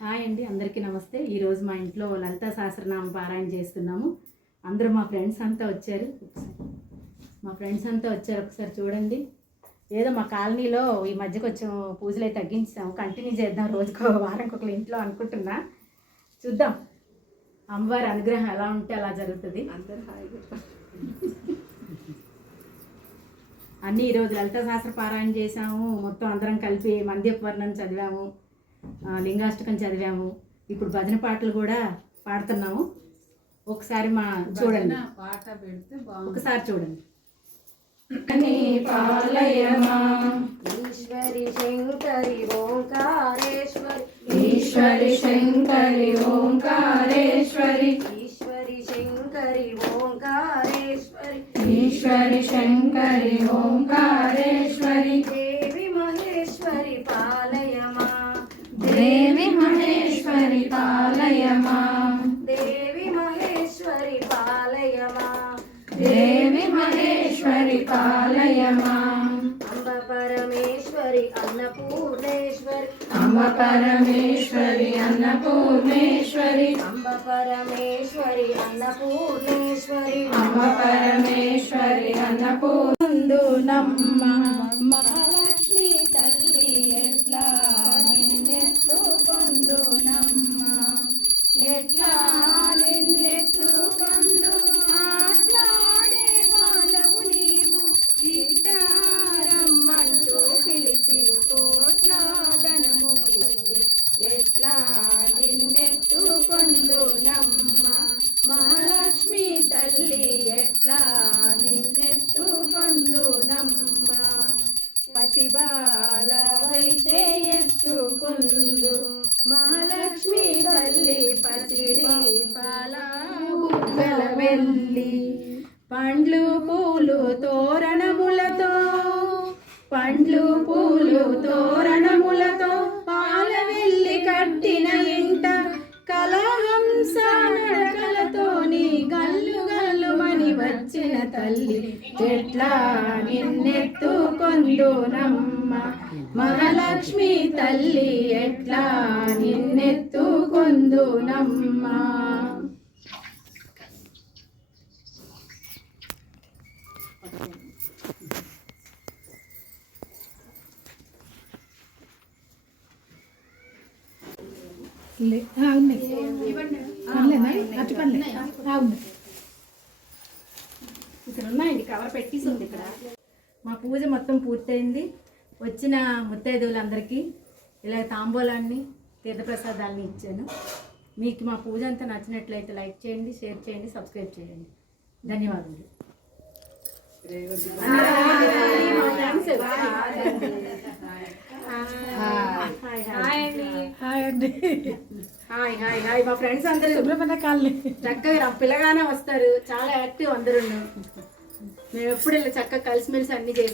Hi అండి అందరికీ నమస్తే. ఈరోజు మా ఇంట్లో లలితా సహస్రనామ పారాయణ చేస్తున్నాము. అందరూ మా ఫ్రెండ్స్ అంతా వచ్చారు. మా ఫ్రెండ్స్ అంతా వచ్చారు ఒకసారి చూడండి. ఏదో మా కాలనీలో ఈ మధ్య కొంచెం పూజలు అయితే తగ్గించాము. కంటిన్యూ చేద్దాం రోజుకో వారానికి ఇంట్లో అనుకుంటున్నా. చూద్దాం. అమ్మవారి అనుగ్రహం ఎలా ఉంటే అలా జరుగుతుంది. అందరు హాయిగా అన్నీ ఈరోజు లలిత శాస్త్ర పారాయణ చేసాము మొత్తం అందరం కలిపి మంద్యపవర్ణం చదివాము. ఆ, లింగాష్టకం చదివాము. ఇప్పుడు భజన పాటలు కూడా పాడుతున్నాము. ఒకసారి మా చూడండి. పాట పెడితే బాగుంది ఒకసారి చూడండి. ఈశ్వరి శంకరి ఓంకారేశ్వరి. ఈశ్వరి శంకరి ఓంకారేశ్వరి. ఈశ్వరి శంకరి ఓంకారేశ్వరి. ఈశ్వరి శంకరి ఓంకారేశ్వరి. దేవి మహేశ్వరి పాలయమా. దేవి మహేశ్వరి పాలయమా. దేవి మహేశ్వరి పాలయమా. అంబ పరమేశ్వరి అన్నపూర్ణేశ్వరి. అమ్మ పరమేశ్వరి అన్నపూర్ణేశ్వరి. అంబ పరమేశ్వరి అన్నపూర్ణేశ్వరి. అమ్మ పరమేశ్వరి అన్నపూర్ణమ్మ మహాలక్ష్మి తల్లి. మహాలక్ష్మి తల్లి ఎట్లా నిన్నెత్తుకొందునమ్మ పసిబాలవైతే ఎత్తుకుందు మహాలక్ష్మి తల్లి పసిడి పాల వెళ్ళి పండ్లు పూలు తోరణములతో పండ్లు పూలు తోరణ వచ్చిన తల్లి ఎట్లా నిన్నెత్తుకొందునమ్మ. మహాలక్ష్మి తల్లి ఎట్లా నిన్నెత్తుకొందునమ్మ. ఇక్కడ ఉన్నాయండి కవర్ పెట్టేసి ఉంది ఇక్కడ. మా పూజ మొత్తం పూర్తయింది. వచ్చిన ముత్తైదువులందరికీ ఇలా తాంబూలాన్ని తీర్థప్రసాదాన్ని ఇచ్చాను. మీకు మా పూజ అంతా నచ్చినట్లయితే లైక్ చేయండి షేర్ చేయండి సబ్స్క్రైబ్ చేయండి. ధన్యవాదాలు హాయ్ హాయ్ హాయ్ మా ఫ్రెండ్స్ అందరూ చక్కగా రా- పిల్లగానే వస్తారు. చాలా యాక్టివ్ అందరూ మేము ఎప్పుడు చక్కగా కలిసిమెలిసి అన్ని చేస్తాం.